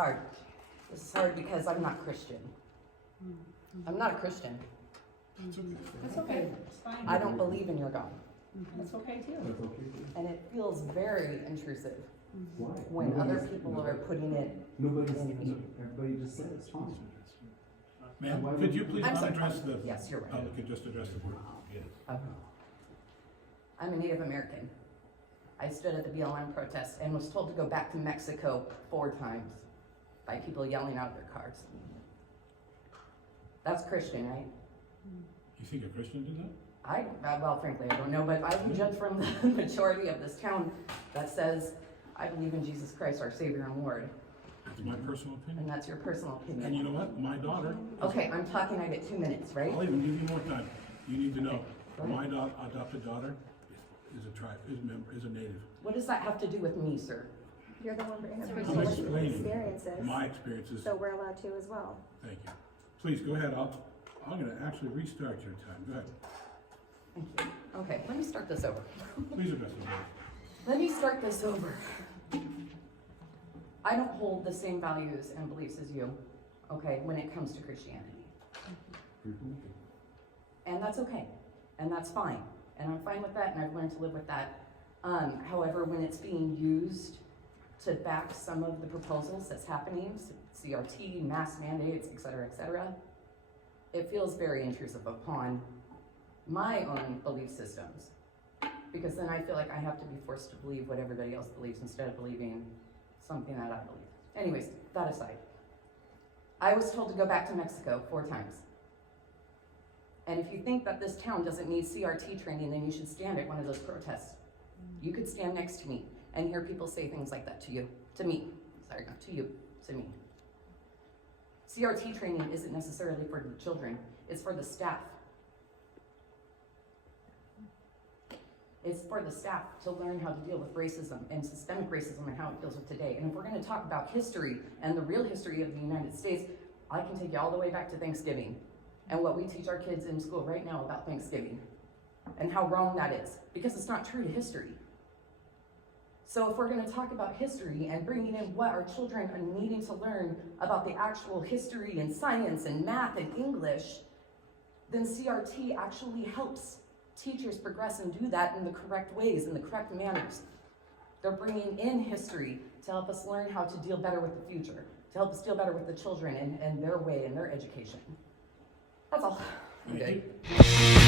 hard. This is hard because I'm not Christian. I'm not a Christian. That's okay, it's fine. I don't believe in your God. That's okay too. That's okay too. And it feels very intrusive Why? when other people are putting it. Nobody's, everybody just said it's fine. Ma'am, could you please I'm sorry. address the Yes, you're right. public and just address the board? Yes. I'm a Native American. I stood at the BLM protest and was told to go back to Mexico 4 times by people yelling out of their cars. That's Christian, right? You think a Christian did that? Well, frankly, I don't know, but I can judge from the majority of this town that says, I believe in Jesus Christ, our Savior and Lord. That's my personal opinion. And that's your personal And opinion. you know what? My daughter. Okay, I'm talking, I get 2 minutes, right? I'll even give you more time. You need to know, Go my ahead. adopted daughter is a native. What does that have to do with me, sir? You're the one bringing up I'm personal explaining experiences, my experiences. so we're allowed to as well. Thank you. Please, go ahead. I'm gonna actually restart your time. Go ahead. Thank you. Okay, let me start this over. Please address the board. Let me start this over. I don't hold the same values and beliefs as you, okay, when it comes to Christianity. And that's okay, and that's fine, and I'm fine with that, and I've learned to live with that. However, when it's being used to back some of the proposals that's happening, CRT, mask mandates, et cetera, it feels very intrusive upon my own belief systems. Because then I feel like I have to be forced to believe what everybody else believes instead of believing something that I believe. Anyways, that aside, I was told to go back to Mexico 4 times. And if you think that this town doesn't need CRT training, then you should stand at one of those protests. You could stand next to me and hear people say things like that to you, to me. Sorry, not to you, to me. CRT training isn't necessarily for the children, it's for the staff. It's for the staff to learn how to deal with racism and systemic racism and how it deals with today. And if we're gonna talk about history and the real history of the United States, I can take you all the way back to Thanksgiving and what we teach our kids in school right now about Thanksgiving and how wrong that is, because it's not true to history. So if we're gonna talk about history and bringing in what our children are needing to learn about the actual history and science and math and English, then CRT actually helps teachers progress and do that in the correct ways, in the correct manners. They're bringing in history to help us learn how to deal better with the future, to help us deal better with the children and their way and their education. That's all. I'm Thank good. you.